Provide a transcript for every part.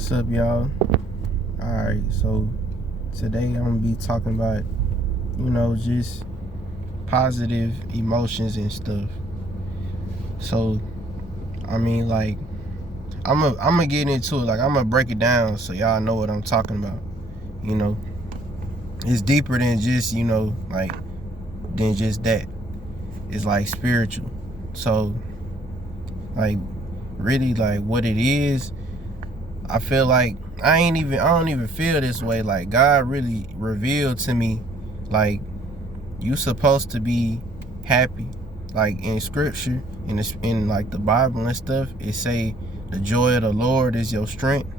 What's up, y'all? Alright, so today I'm gonna be talking about, just positive emotions and stuff. So, like, I'm gonna get into it. Like, I'm gonna break it down so y'all know what I'm talking about. You know, it's deeper than just, than just that. It's like spiritual. So, like, really, like, what it is, I feel like I don't even feel this way. Like, God really revealed to me, like, you supposed to be happy. Like, in scripture, in like the Bible and stuff, it say the joy of the Lord is your strength.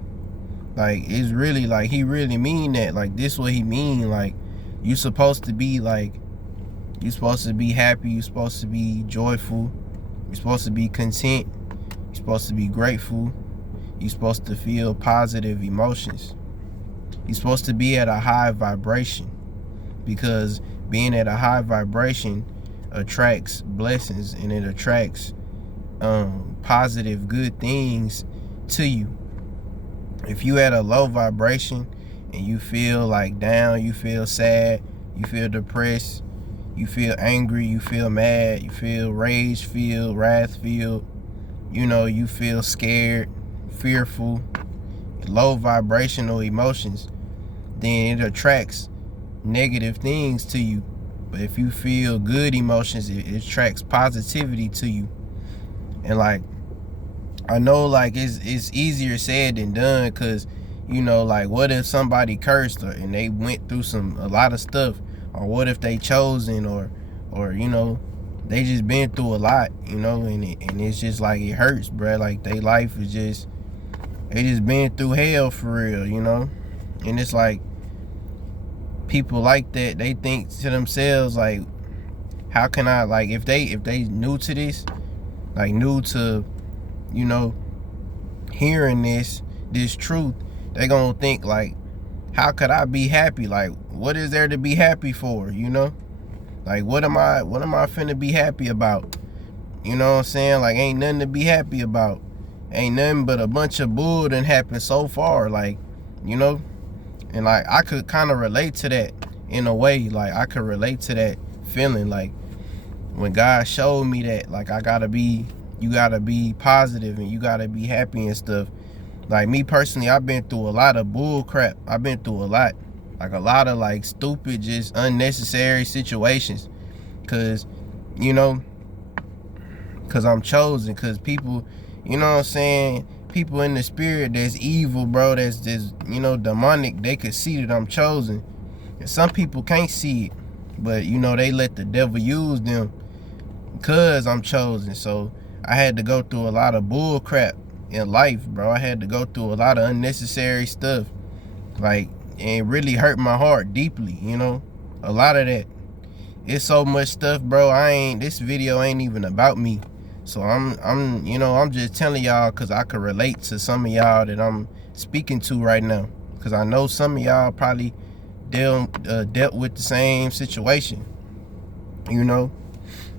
Like, it's really like he really mean that. Like, this what he mean. Like, you supposed to be like, you supposed to be happy, you supposed to be joyful, you supposed to be content, you supposed to be grateful, you're supposed to feel positive emotions. You're supposed to be at a high vibration, because being at a high vibration attracts blessings, and it attracts positive, good things to you. If you at a low vibration and you feel like down, you feel sad, you feel depressed, you feel angry, you feel mad, you feel rage, feel wrath, feel, you feel scared, fearful, low vibrational emotions, then it attracts negative things to you. But if you feel good emotions, it attracts positivity to you. And like, I know, like, it's easier said than done, because like, what if somebody cursed, and they went through a lot of stuff, or what if they chosen, or they just been through a lot, and it's just like, it hurts, bruh. Like, they life is just, they just been through hell for real, and it's like, people like that, they think to themselves, like, how can I, like, if they new to this, like, new to hearing this truth, they gonna think, like, how could I be happy? Like, what is there to be happy for? Like, what am I finna be happy about? You know what I'm saying? Like, ain't nothing to be happy about. Ain't nothing but a bunch of bull done happened so far. Like, and like, I could kind of relate to that in a way. Like, I could relate to that feeling. Like, when God showed me that, like, you gotta be positive, and you gotta be happy and stuff. Like, me personally, I've been through a lot of bull crap. I've been through a lot. Like, a lot of, like, stupid, just unnecessary situations. Cause, cause I'm chosen. Cause people, you know what I'm saying? People in the spirit that's evil, bro, that's just, demonic, they could see that I'm chosen. And some people can't see it. But, they let the devil use them because I'm chosen. So I had to go through a lot of bull crap in life, bro. I had to go through a lot of unnecessary stuff. Like, and it really hurt my heart deeply, a lot of that. It's so much stuff, bro. This video ain't even about me. So I'm just telling y'all because I could relate to some of y'all that I'm speaking to right now. Because I know some of y'all probably dealt with the same situation.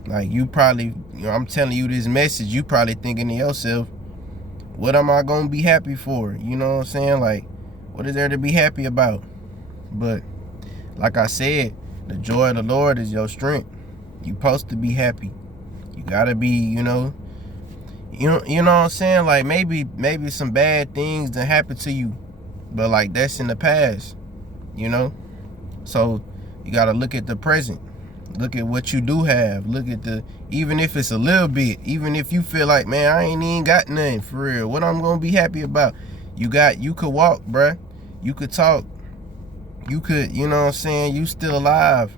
Like, you probably, I'm telling you this message, you probably thinking to yourself, what am I gonna be happy for? You know what I'm saying? Like, what is there to be happy about? But like I said, the joy of the Lord is your strength. You supposed to be happy. You gotta be, you know what I'm saying? Like, maybe some bad things that happen to you, but like, that's in the past, So you gotta look at the present. Look at what you do have. Look at even if it's a little bit, even if you feel like, man, I ain't even got nothing for real, what I'm gonna be happy about? You could walk, bruh. You could talk. You could, you know what I'm saying? You still alive.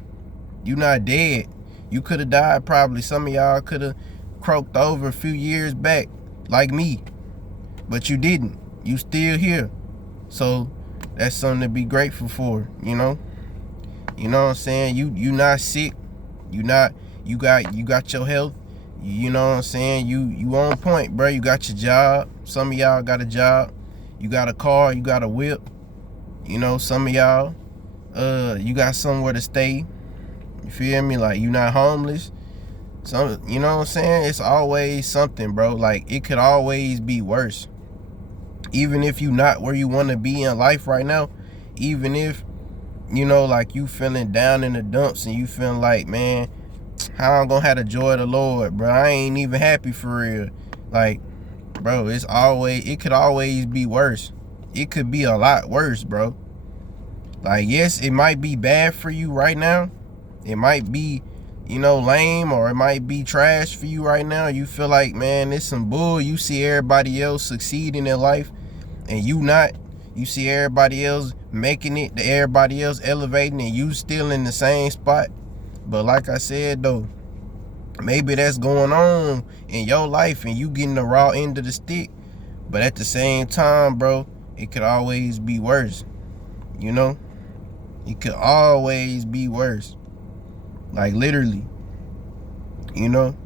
You not dead. You could have died probably. Some of y'all could have croaked over a few years back, like me. But you didn't. You still here. So that's something to be grateful for, You know what I'm saying? You not sick. You got your health. You know what I'm saying? You on point, bro. You got your job. Some of y'all got a job. You got a car. You got a whip. Some of y'all, you got somewhere to stay. You feel me? Like, you not homeless. You know what I'm saying? It's always something, bro. Like, it could always be worse. Even if you not where you want to be in life right now, even if, you know, like you feeling down in the dumps and you feeling like, man, how I'm gonna have the joy of the Lord, bro? I ain't even happy for real. Like, bro, it could always be worse. It could be a lot worse, bro. Like, yes, it might be bad for you right now. It might be, you know, lame, or it might be trash for you right now. You feel like, man, it's some bull. You see everybody else succeeding in life and you not. You see everybody else making it, everybody else elevating, and you still in the same spot. But like I said, though, maybe that's going on in your life and you getting the raw end of the stick. But at the same time, bro, it could always be worse. You know? It could always be worse. Like, literally. You know?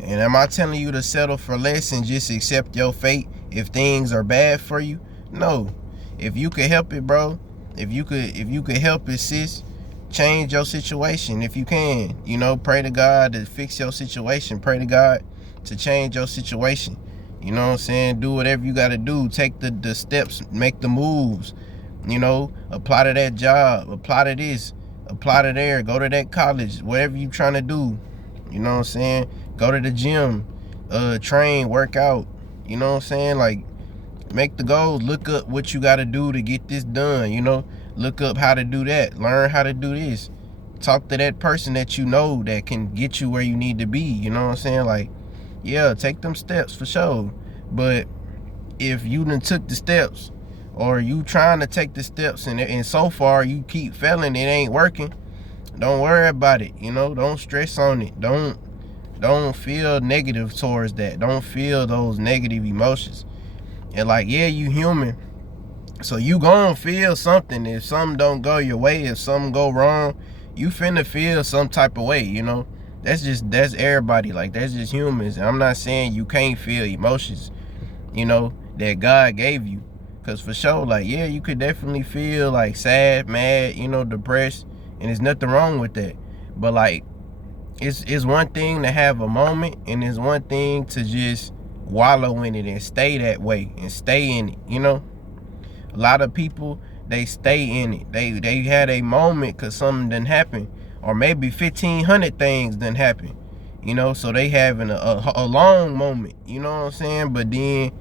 And am I telling you to settle for less and just accept your fate if things are bad for you? No. If you could help it, bro, if you could help it, sis, change your situation if you can. You know, pray to God to fix your situation. Pray to God to change your situation. You know what I'm saying? Do whatever you got to do. Take the steps, make the moves. You know, apply to that job, apply to this, apply to there, go to that college, whatever you trying to do. You know what I'm saying? Go to the gym, train, work out. You know what I'm saying? Like, make the goals. Look up what you got to do to get this done. You know, look up how to do that. Learn how to do this. Talk to that person that you know that can get you where you need to be. You know what I'm saying? Like, yeah, take them steps for sure. But if you done took the steps, or you trying to take the steps and so far you keep failing, it ain't working, don't worry about it. You know, don't stress on it. Don't feel negative towards that. Don't feel those negative emotions. And like, yeah, you human, so you gonna feel something. If something don't go your way, if something go wrong, you finna feel some type of way. You know, that's everybody. Like, that's just humans. And I'm not saying you can't feel emotions, you know, that God gave you. Cause for sure, like, yeah, you could definitely feel like sad, mad, you know, depressed, and there's nothing wrong with that. But like, it's one thing to have a moment, and it's one thing to just wallow in it and stay that way and stay in it. You know, a lot of people, they stay in it. They had a moment because something didn't happen, or maybe 1,500 things didn't happen. You know, so they having a long moment. You know what I'm saying? But then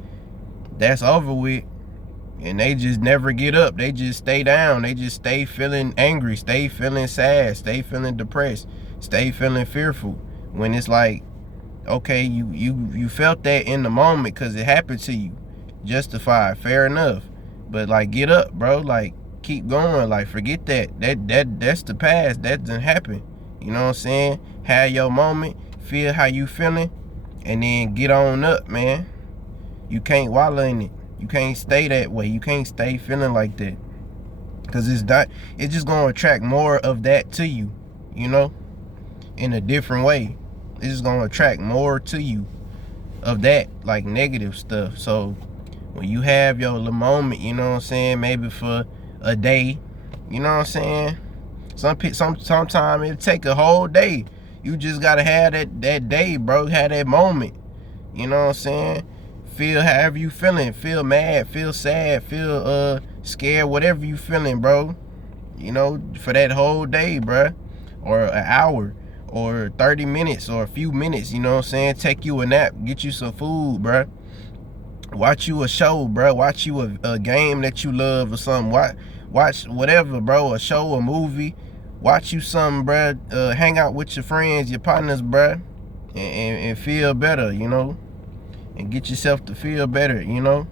that's over with. And they just never get up. They just stay down. They just stay feeling angry, stay feeling sad, stay feeling depressed, stay feeling fearful. When it's like, okay, you felt that in the moment because it happened to you. Justified, fair enough. But like, get up, bro. Like, keep going. Like, forget that. That's the past. That didn't happen. You know what I'm saying? Have your moment, feel how you feeling, and then get on up, man. You can't wallow in it. You can't stay that way. You can't stay feeling like that. Because it's just going to attract more of that to you, you know, in a different way. It's just going to attract more to you of that, like, negative stuff. So when you have your little moment, you know what I'm saying, maybe for a day, you know what I'm saying, sometimes it'll take a whole day. You just got to have that day, bro. Have that moment, you know what I'm saying. Feel however you feeling. Feel mad, feel sad, feel scared, whatever you feeling, bro. You know, for that whole day, bro. Or an hour, or 30 minutes, or a few minutes, you know what I'm saying? Take you a nap, get you some food, bro. Watch you a show, bro. Watch you a game that you love or something. Watch whatever, bro. A show, a movie. Watch you something, bro. Hang out with your friends, your partners, bro. And feel better, you know. And get yourself to feel better, you know.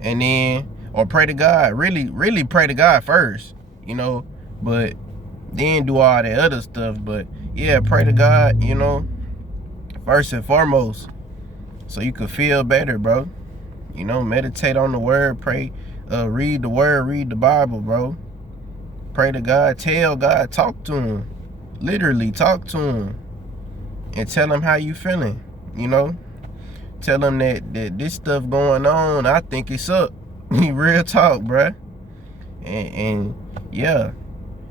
And then, or pray to God. Really pray to God first, you know. But then do all that other stuff. But yeah, pray to God, you know, first and foremost, so you can feel better, bro. You know, meditate on the word, pray, read the word, read the Bible, bro. Pray to God, tell God, talk to him. Literally talk to him. And tell him how you feeling, you know. Tell him that this stuff going on, I think it's up. Real talk, bruh. And yeah,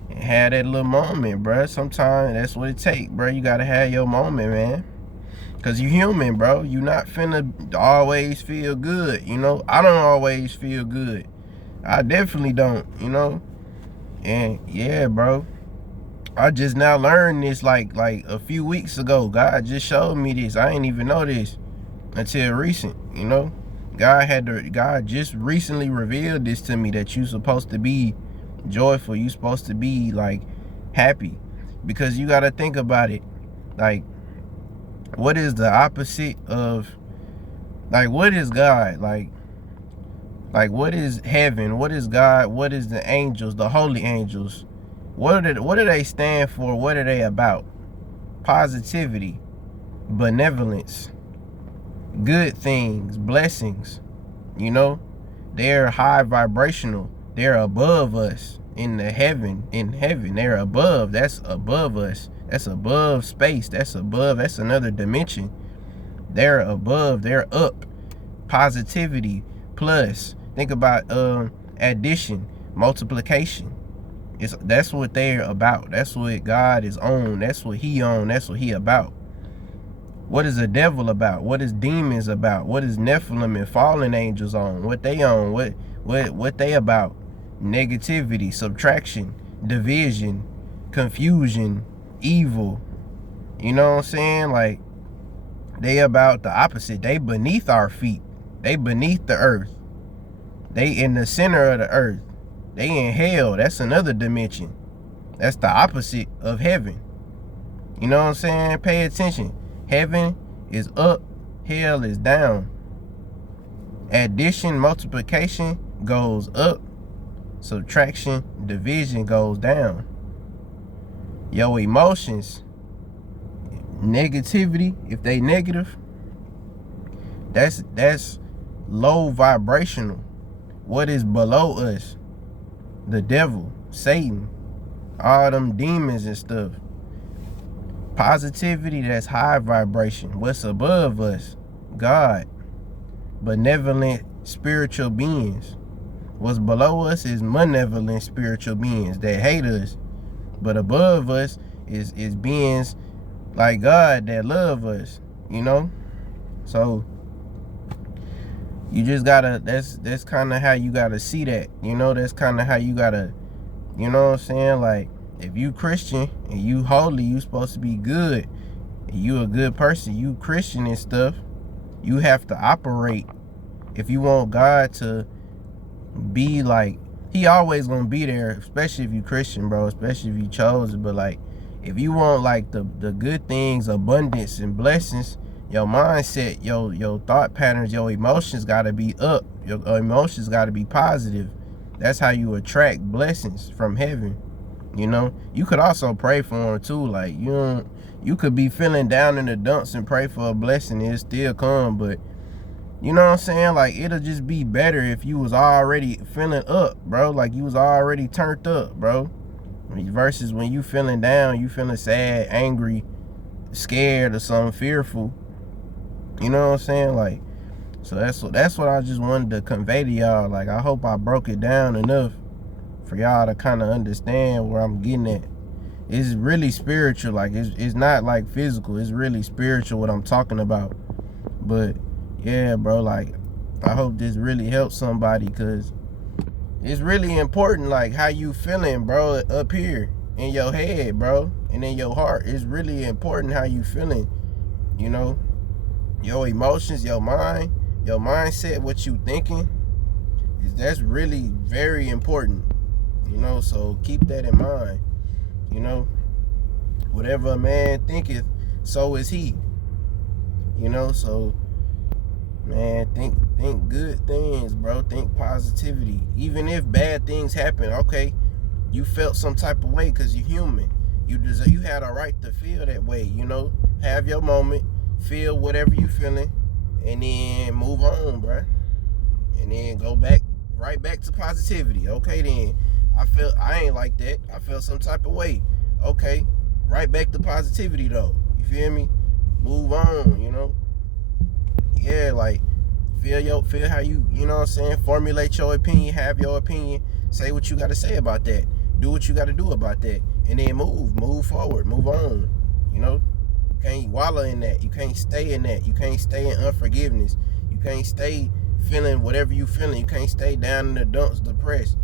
and have that little moment, bruh. Sometimes that's what it takes, bruh. You gotta have your moment, man. Cause you human, bro. You not finna always feel good, you know. I don't always feel good. I definitely don't, you know. And yeah, bro. I just now learned this like a few weeks ago. God just showed me this. I ain't even know this until recent, you know. God just recently revealed this to me, that you supposed to be joyful. You supposed to be like happy. Because you gotta think about it. Like, what is the opposite of, like, what is God? Like what is heaven? What is God? What is the angels, the holy angels? What do they stand for? What are they about? Positivity, benevolence, good things, blessings. You know, they're high vibrational. They're above us in heaven. They're above. That's above us. That's above space. That's another dimension. They're above. They're up. Positivity plus. Think about addition, multiplication. That's what they're about. That's what God is on. That's what he on. That's what he about. What is the devil about? What is demons about? What is Nephilim and fallen angels on? What they on? What they about? Negativity, subtraction, division, confusion, evil. You know what I'm saying? Like, they about the opposite. They beneath our feet. They beneath the earth. They in the center of the earth. They in hell. That's another dimension. That's the opposite of heaven. You know what I'm saying? Pay attention. Heaven is up, hell is down. Addition, multiplication goes up. Subtraction, division goes down. Your emotions, negativity, if they negative, that's low vibrational. What is below us? The devil, Satan, all them demons and stuff. Positivity, that's high vibration. What's above us? God, benevolent spiritual beings. What's below us is malevolent spiritual beings that hate us. But above us is beings like God that love us, you know? So you just gotta, that's kind of how you gotta see that, you know? That's kind of how you gotta, you know what I'm saying? Like, if you Christian and you holy, you supposed to be good, and you a good person, you Christian and stuff, you have to operate. If you want God to be like, he always gonna be there, especially if you Christian, bro, especially if you chose it. But like, if you want like the good things, abundance and blessings, your mindset, your thought patterns, your emotions gotta be up. Your emotions gotta be positive. That's how you attract blessings from heaven. You know, you could also pray for them too. Like, you could be feeling down in the dumps and pray for a blessing, and it still come. But you know what I'm saying? Like, it'll just be better if you was already feeling up, bro. Like, you was already turned up, bro. Versus when you feeling down, you feeling sad, angry, scared or something, fearful. You know what I'm saying? Like, so that's what I just wanted to convey to y'all. Like, I hope I broke it down enough for y'all to kind of understand where I'm getting at. It's really spiritual. Like, it's not like physical. It's really spiritual what I'm talking about. But yeah, bro, like, I hope this really helps somebody, because it's really important, like, how you feeling, bro, up here in your head, bro, and in your heart. It's really important how you feeling, you know, your emotions, your mind, your mindset, what you thinking, that's really very important, you know. So keep that in mind, you know. Whatever a man thinketh, so is he, you know. So, man, think good things, bro. Think positivity. Even if bad things happen, okay, you felt some type of way because you're human. You had a right to feel that way, you know. Have your moment, feel whatever you feeling, and then move on, bro. And then go right back to positivity. Okay, then I ain't like that. I felt some type of way. Okay, right back to positivity though. You feel me? Move on, you know. Yeah, like, feel how you know what I'm saying, formulate your opinion, have your opinion, say what you gotta say about that, do what you gotta do about that, and then move forward, move on, you know. can't wallow in that. You can't stay in that. You can't stay in unforgiveness. You can't stay feeling whatever you feeling. You can't stay down in the dumps, depressed,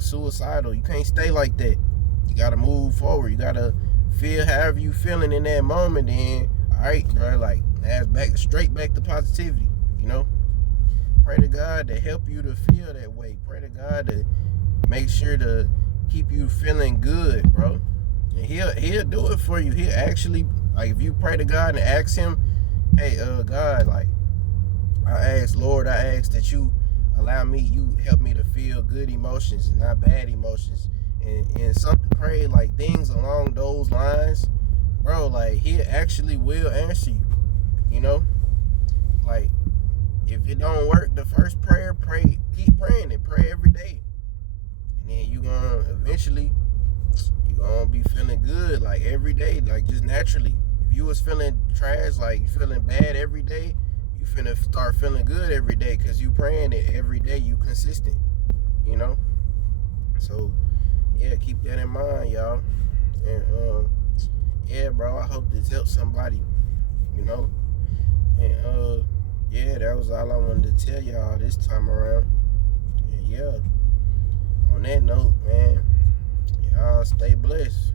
suicidal. You can't stay like that. You gotta move forward. You gotta feel however you feeling in that moment. Then, all right, bro, like that's straight back to positivity. Pray to God to help you to feel that way. Pray to God to make sure to keep you feeling good, bro. And he'll do it for you. He'll actually, like, if you pray to God and ask him, hey, God, like, Lord, I ask that you help me to feel good emotions and not bad emotions. And something, pray like things along those lines, bro, like he actually will answer you, like if it don't work the first prayer, keep praying and pray every day, and then you gonna be feeling good like every day, like just naturally. If you was feeling trash, like you feeling bad every day, you finna start feeling good every day because you praying it every day, you consistent, so yeah, keep that in mind, y'all. And yeah, bro, I hope this helps somebody, and yeah, that was all I wanted to tell y'all this time around. And yeah, on that note, man, y'all stay blessed.